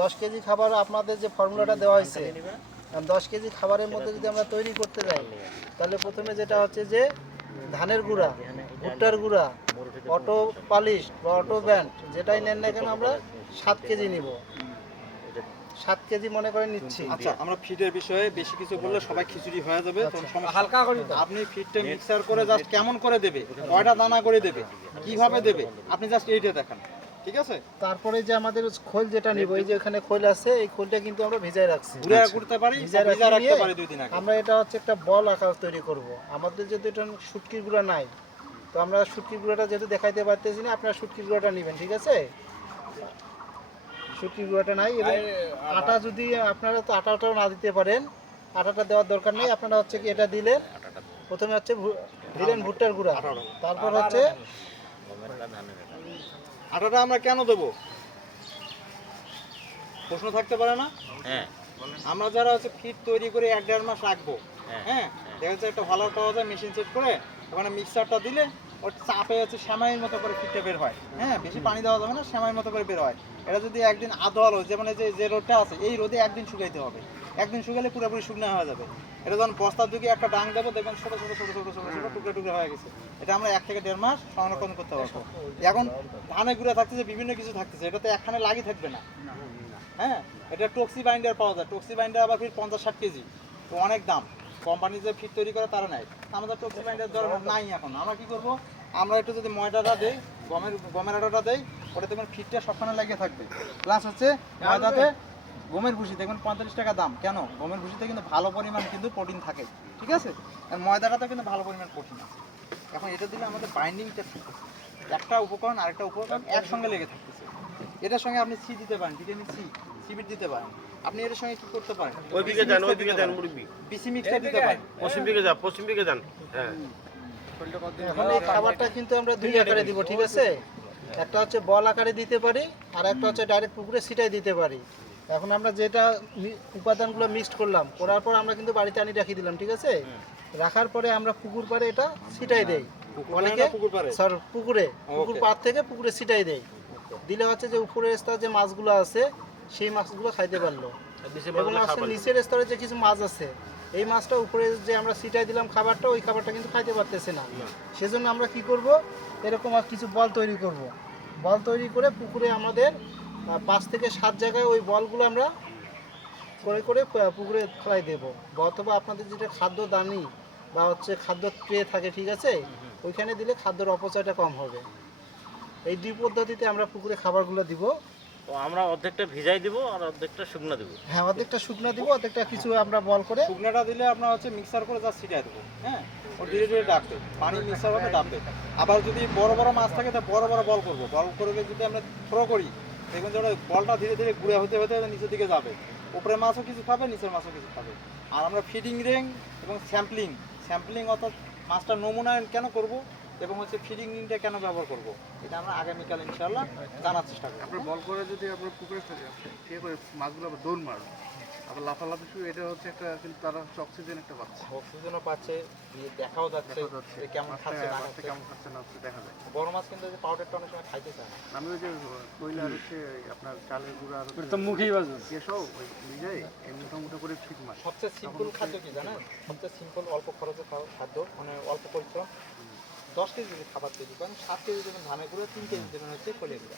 10 KG খাবার আপনাদের যে ফর্মুলাটা দেওয়া হয়েছে, 10 কেজি খাবারের মধ্যে যদি আমরা তৈরি করতে যাই, তাহলে প্রথমে যেটা হচ্ছে যে ধানের গুঁড়া, ভুট্টার গুঁড়া, অটো পালিশ বা অটো ব্যান্ড যেটাই নেন না কেন আমরা 7 কেজি নিব। 7 কেজি মনে করে নিচ্ছি। আচ্ছা, আমরা ফিডের বিষয়ে বেশি কিছু বললে সবাই খিচুড়ি হয়ে যাবে, তখন সমস্যা। হালকা করে আপনি ফিডটা মিক্সার করে জাস্ট কেমন করে দেবে, কয়টা দানা করে দেবে, কিভাবে দেবে, আপনি জাস্ট এইটা দেখান, ঠিক আছে? তারপরে যে আমাদের খোল যেটা নিব, এই যে এখানে খোল আছে, এই খোলটা কিন্তু আমরা ভিজায় রাখছি। ঘুরে করতে পারি, ভিজায় রাখতে পারি 2 দিন আগে। আমরা এটা হচ্ছে একটা বল আকার তৈরি করব। আমাদের যেহেতু এটা শুটকির গুঁড়া নাই, তো আমরা শুটকির গুঁড়াটা যেহেতু দেখাইতে পারতেছি না, আপনারা শুটকির গুঁড়াটা নেবেন, ঠিক আছে? শুটকির গুঁড়াটা নাই। এবং আটা যদি আপনারা তো আটাটাও না দিতে পারেন, আটাটা দেওয়ার দরকার নেই। আপনারা হচ্ছে কি এটা দিলেন, প্রথমে হচ্ছে দিলেন ভুট্টার গুঁড়া, তারপর হচ্ছে আটাটা আমরা কেন দেবো প্রশ্ন থাকতে পারে না? হ্যাঁ, আমরা যারা হচ্ছে ফিড তৈরি করে 1-1.5 মাস রাখবো, হ্যাঁ, দেখা যাচ্ছে একটা ভালো পাওয়া যায়, মেশিন সেট করে ওখানে মিক্সারটা দিলে ওর চাপে হচ্ছে শ্যামাইয়ের মতো করে ফিডটা বের হয়। হ্যাঁ, বেশি পানি দেওয়া যাবে না, শ্যামাইয়ের মতো করে বের হয়। এটা যদি একদিন আধো আলো, যেমন এই যে রোদটা আছে, এই রোদে একদিন শুকাইতে হবে। একদিন শুকালে পুরোপুরি শুকনো হয়ে যাবে। এটা যখন বস্তার দিকে একটা ডাং দেবো, দেখবেন ছোটো ছোটো ছোটো ছোটো ছোটো ছোটো টুকরে টুকরে হয়ে গেছে। এটা আমরা 1 থেকে 1.5 মাস সংরক্ষণ করতে পারবো। এখন ধানে গুঁড়া থাকতেছে, বিভিন্ন কিছু থাকতেছে, এটাতে একখানে লাগি থাকবে না। হ্যাঁ, এটা টক্সি বাইন্ডার পাওয়া যায়। টক্সি বাইন্ডার আবার ফির 50-60 কেজি, তো অনেক দাম। কোম্পানি যে ফিড তৈরি করে তারা নেয়, আমাদের টক্সি বাইন্ডার দরকার নাই। এখন আমরা কি করব, আমরা একটু যদি ময়দাটা দেই, গমের আটাটা দেই, ওটা দেখবেন ফিডটা সবখানে লাগিয়ে থাকবে। প্লাস হচ্ছে ময়দাতে গমের ভুসি, দেখবেন 45 টাকা দাম। কেন? গমের ভুসিতে কিন্তু ভালো পরিমাণ কিন্তু প্রোটিন থাকে, ঠিক আছে? আর ময়দাটাতে কিন্তু ভালো পরিমাণ প্রোটিন আছে। এখন এটা দিলে আমাদের বাইন্ডিংটা থাকতেছে, একটা উপকরণ আরেকটা উপকরণ একসঙ্গে লেগে থাকতেছে। এটার সঙ্গে আপনি সি দিতে পারেন, ভিটামিন সি, সিবিট দিতে পারেন। আপনি এর সঙ্গে কি করতে পারেন, ওইদিকে যান মুরব্বি, বিসি মিক্সটা দিতে পারেন। পশ্চিম দিকে যান। হ্যাঁ, এখন এই খাবারটা কিন্তু আমরা 2 আকারে দিব, ঠিক আছে? একটা হচ্ছে বল আকারে দিতে পারি, আর একটা হচ্ছে ডাইরেক্ট পুকুরে ছিটাই দিতে পারি। এখন আমরা যেটা উপাদানগুলো মিক্সড করলাম, করার পর আমরা কিন্তু বাড়িতে আনি রাখি দিলাম, ঠিক আছে? রাখার পরে আমরা পুকুর পাড়ে এটা ছিটাই দেই। অনেকে পুকুর পাড় থেকে পুকুরে ছিটাই দেই। দিলে হচ্ছে যে উপরের স্তরে যে মাছগুলো আছে, সেই মাছগুলো খাইতে পারলো। এবং নিচের স্তরে যে কিছু মাছ আছে, এই মাছটা উপরে যে আমরা ছিটাই দিলাম খাবারটা, ওই খাবারটা কিন্তু খাইতে পারতেছে না। সেজন্য আমরা কি করব, এরকম আর কিছু বল তৈরি করব। বল তৈরি করে পুকুরে আমাদের 5 থেকে 7 জায়গায় ওই বলগুলো আমরা করে করে পুকুরে ফেলাই দেবো। অথবা আপনাদের যেটা খাদ্য দানি বা হচ্ছে খাদ্য ট্রে থাকে, ঠিক আছে, ওইখানে দিলে খাদ্যের অপচয়টা কম হবে। এই 2 পদ্ধতিতে আমরা পুকুরে খাবারগুলো দিব। তো আমরা অর্ধেকটা ভিজাই দিব আর অর্ধেকটা শুকনো দিব। হ্যাঁ, অর্ধেকটা শুকনো দিব, অর্ধেকটা কিছু আমরা বল করে। শুকনোটা দিলে আপনার হচ্ছে মিক্সার করে যা ছিটাই দেবো। হ্যাঁ, ও ধীরে ধীরে ডাকবে, পানি মিক্সার হবে, ডাকবে। আবার যদি বড় বড় মাছ থাকে, তা বড় বড় বল করবো। বল করে যদি আমরা থ্রো করি, দেখবেন যে বলটা ধীরে ধীরে ঘুরে হতে হতে নিচের দিকে যাবে। উপরে মাছও কিছু খাবে, নিচের মাছও কিছু খাবে। আর আমরা ফিডিং রিং এবং স্যাম্পলিং অর্থাৎ মাছটা নমুনায়ন কেন করব এবং হচ্ছে ফিডিং রিংটা কেন ব্যবহার করব, এটা আমরা আগামীকাল ইনশাআল্লাহ জানার চেষ্টা করব। আপনার বল করে যদি আপনার পুকুরে ইয়ে করে মাছগুলো আবার দৌড় মারবে, আবার লাফালাফি শুরু, এটা হচ্ছে একটা, কিন্তু তারা হচ্ছে অক্সিজেন একটা পাচ্ছে, অক্সিজেনও পাচ্ছে, দেখাও যাচ্ছে যে কেমন খাচ্ছে না খাচ্ছে। কেমন খাচ্ছে না হচ্ছে দেখা যায়। বড় মাছ কিন্তু যে পাউডারটা অনেক সময় খাইতে চায় না। আমি ওই যে কইলা আর হচ্ছে আপনার চালের গুঁড়া আর তো মুখেই বাজবে এসব ওই নিজেই মোটামুটি করে ঠিক মাছ। সবচেয়ে সিম্পল খাদ্য কি জানেন? সবচেয়ে সিম্পল অল্প খরচে খাদ্য, মানে অল্প পরিশ্রম। 10 কেজি যদি খাবার তৈরি করেন, 7 কেজি দেবেন ধানের গুঁড়ো, 3 কেজি দেবেন হচ্ছে খোলের গুঁড়া।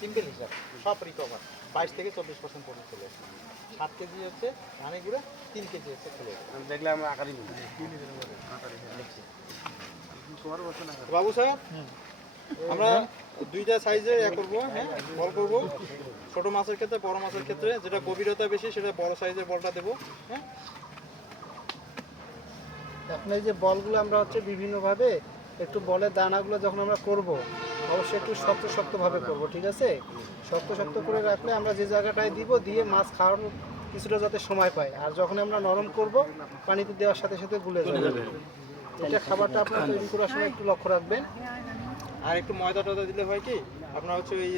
সিম্পল হিসাব, সব রিকভার 22 থেকে 24% পর্যন্ত চলে আসে। 7 কেজি হচ্ছে ধানের গুঁড়া, 3 কেজি হচ্ছে খোলের গুঁড়া। দেখলে আমরা আকারই বলি বাবু স্যার, আমরা 2টা সাইজে করবো। হ্যাঁ, বল করবো, ছোট মাছের ক্ষেত্রে, বড় মাছের ক্ষেত্রে যেটা গভীরতা বেশি সেটা বড় সাইজের বলটা দেবো। হ্যাঁ, এখন এই যে বলগুলো আমরা হচ্ছে বিভিন্নভাবে একটু বলের দানাগুলো যখন আমরা করব, অবশ্যই একটু শক্ত শক্তভাবে করব, ঠিক আছে? শক্ত শক্ত করে রাখলে আমরা যে জায়গাটায় দিব, দিয়ে মাছ খাওয়ার কিছুটা যাতে সময় পায়। আর যখন আমরা নরম করব, পানিতে দেওয়ার সাথে সাথে গুলে যাবে। এটা খাবারটা আপনার তৈরি করার সময় একটু লক্ষ্য রাখবেন। আর একটু ময়দা টয়দা দিলে হয় কি, আপনার হচ্ছে ওই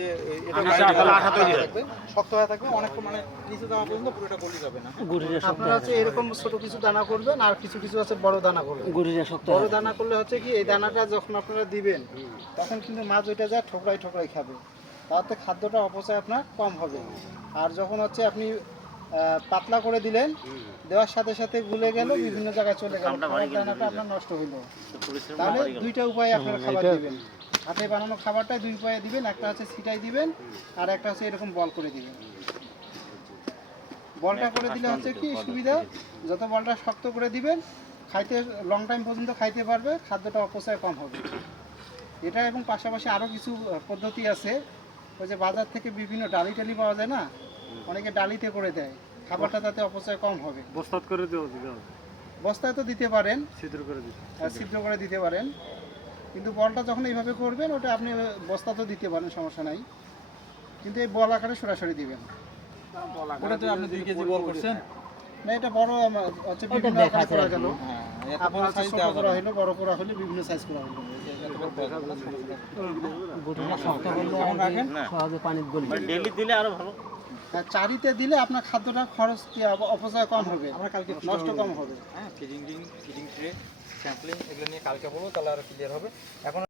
শক্ত হয়ে থাকবে, অনেকক্ষণ মানে নিচে যাওয়া পর্যন্ত পুরোটা গলি যাবে না। আপনারা হচ্ছে এরকম ছোট কিছু দানা করবেন, আর কিছু কিছু হচ্ছে বড় দানা করবেন। বড় দানা করলে হচ্ছে কি, এই দানাটা যখন আপনারা দিবেন, তখন কিন্তু মাছ ওইটা যা ঠোকরাই ঠোকরাই খাবে। তাতে খাদ্যটা অপচয় আপনার কম হবে। আর যখন হচ্ছে আপনি পাতলা করে দিলেন, দেওয়ার সাথে সাথে গুলে গেল, বিভিন্ন জায়গায় চলে গেল, কামটা ভারী খাবার কিন্তু দানাটা আপনার নষ্ট হইলো। তো পরিশ্রম তাহলে বাড়ি গেল। দুইটা উপায়ে আপনারা খাবার দিবেন। হাতে বানানো খাবারটা দুই উপায়ে দিবেন, একটা হচ্ছে ছিটাই দিবেন, আর একটা হচ্ছে এরকম বল করে দিবেন। বলটা করে দিলে হচ্ছে কি সুবিধা, যত বলটা শক্ত করে দিবেন, খাইতে লং টাইম পর্যন্ত খাইতে পারবে, খাদ্যটা অপচয় কম হবে। এটা এবং পাশাপাশি আরও কিছু পদ্ধতি আছে। ওই যে বাজার থেকে বিভিন্ন ডালি টালি পাওয়া যায় না, অনেকে ডালিতে করে দেয়, খাবারটা তাতে অপচয় কম হবে। বস্তাত করে দিও দিও বস্তায় তো দিতে পারেন, ছিদ্র করে দিও। ছিদ্র করে দিতে পারেন, কিন্তু বলটা যখন এইভাবে করবেন ওটা আপনি বস্তা তো দিতে পারেন, সমস্যা নাই, কিন্তু এই বল আকারে সরাসরি দিবেন। ওটাতে আপনি 2 কেজি বল করছেন। না, এটা বড় হচ্ছে বিভিন্ন আকারে করা গেল, হ্যাঁ, এত আপনার বড় হচ্ছে সাইজ ছোট দেওয়া করা যাবে হলো, বড় করা হলে বিভিন্ন সাইজ করা হলো। এখন রাখেন। না মানে ডেইলি দিলে আরো ভালো। আর চারিতে দিলে আপনার খাদ্যটা খরচ কি অপচয় কম হবে, আমরা কালকে নষ্ট কম হবে। হ্যাঁ, ফিডিং ট্রে, স্যাম্পলিং এগুলো নিয়ে কালকে বলবো, তাহলে আরো ক্লিয়ার হবে। এখন